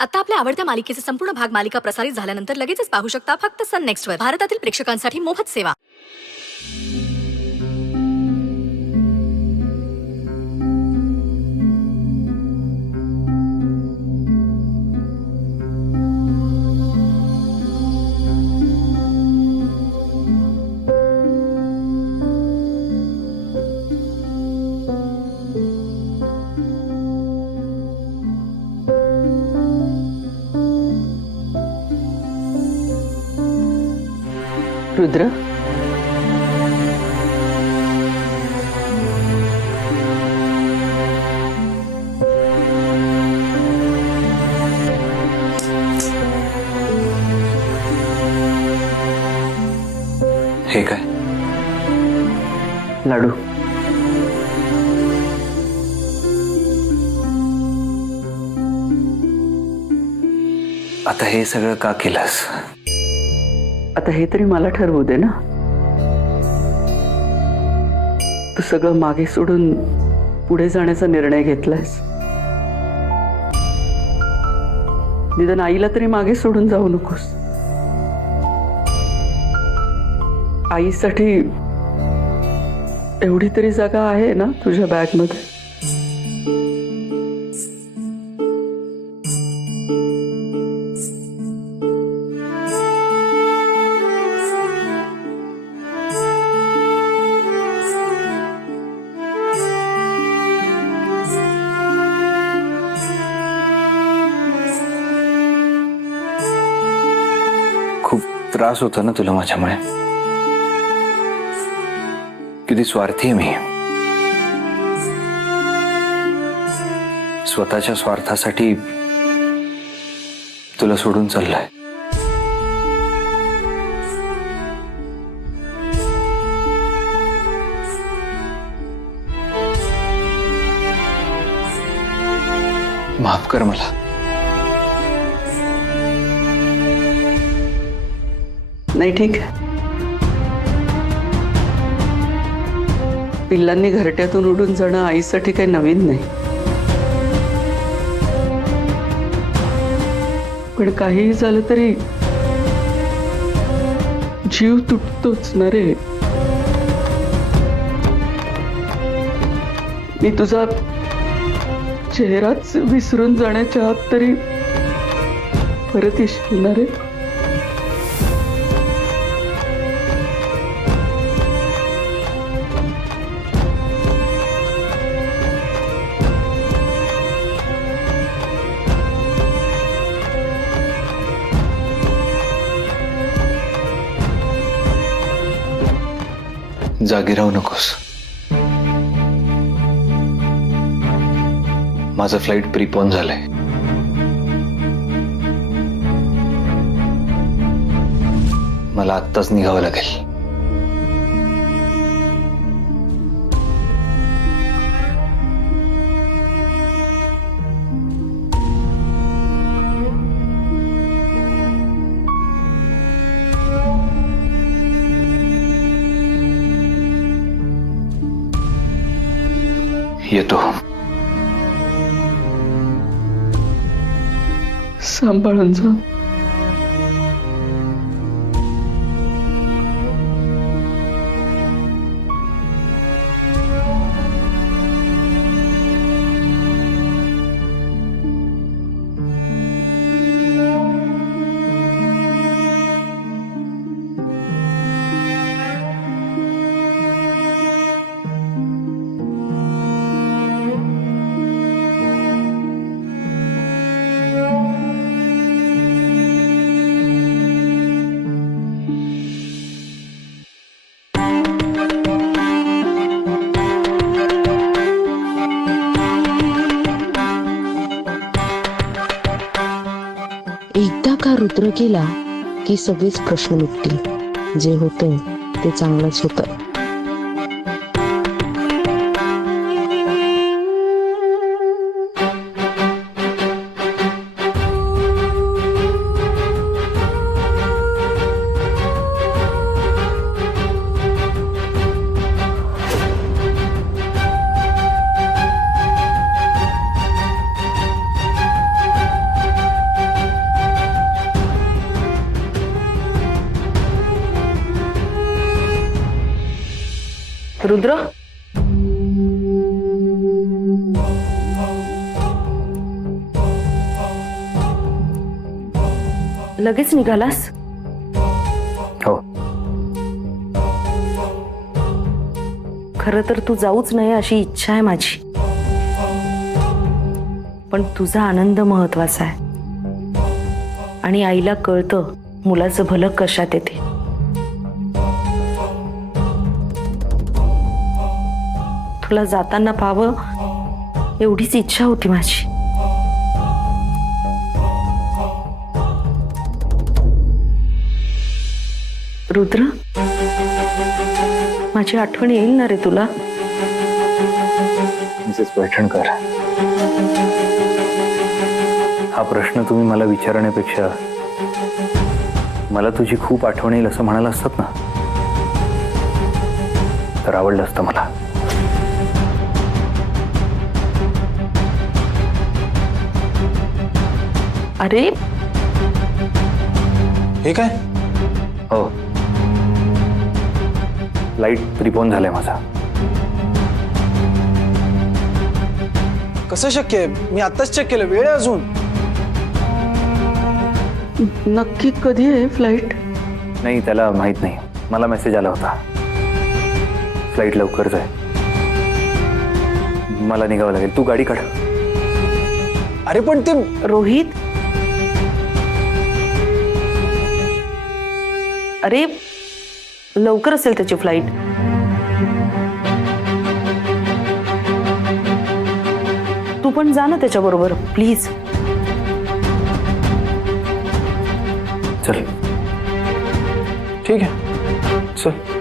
आता आपल्या आवडत्या मालिकेचे संपूर्ण भाग मालिका प्रसारित झाल्यानंतर लगेचच पाहू शकता फक्त सन नेक्स्टवर. भारतातील प्रेक्षकांसाठी मोफत सेवा. रुद्र, हे काय? लाडू. आता हे सगळं का केलंस? आता हे तरी मला ठरवू दे ना. तू सगळं मागे सोडून पुढे जाण्याचा निर्णय घेतलायस. निदान आईला तरी मागे सोडून जाऊ नकोस. आईसाठी एवढी तरी जागा आहे ना तुझ्या बॅगमध्ये? खूप त्रास होतो ना तुला माझ्यामुळे? किती स्वार्थी आहे मी. स्वतःच्या स्वार्थासाठी तुला सोडून चाललाय. माफ कर मला. नाही, ठीक आहे. पिल्लांनी घरट्यातून उडून जाणं आईसाठी काही नवीन नाही. पण काहीही झालं तरी जीव तुटतोच ना रे. मी तुझा चेहराच विसरून जाण्याच्या आत तरी परत येशील ना रे. जागी राहू नकोस. माझं फ्लाईट प्रीपोन झालंय. मला आत्ताच निघावं लागेल. येतो. सांभाळून जा. एकदा का रुद्र गेला की सगळेच प्रश्न मिटतील. जे होतं ते चांगलंच होतं. रुद्र, लगेच निघालास? हो. खरं तर तू जाऊच नाही अशी इच्छा आहे माझी, पण तुझा आनंद महत्वाचा आहे आणि आईला कळतं मुलाचं भलं कशात येते. तुला जाताना पाहावं एवढीच इच्छा होती माझी. रुद्र, माझी आठवण येईल ना रे तुला? मिसेस पैठणकर, हा प्रश्न तुम्ही मला विचारण्यापेक्षा मला तुझी खूप आठवण येईल असं म्हणाला असतात ना, तर आवडलं असतं मला. अरे हे काय? हो, लाईट प्रिपोन झालाय माझा. कसं शक्य आहे? मी आत्ताच चेक केलं, वेळ आहे अजून. नक्की कधी आहे फ्लाईट? नाही, त्याला माहित नाही. मला मेसेज आला होता, फ्लाईट लवकरच आहे. मला निघावं लागेल. तू गाडी काढ. अरे पण ते रोहित, अरे लवकर असेल त्याची फ्लाईट. तू पण जा ना त्याच्याबरोबर प्लीज. चल. ठीक आहे, चल.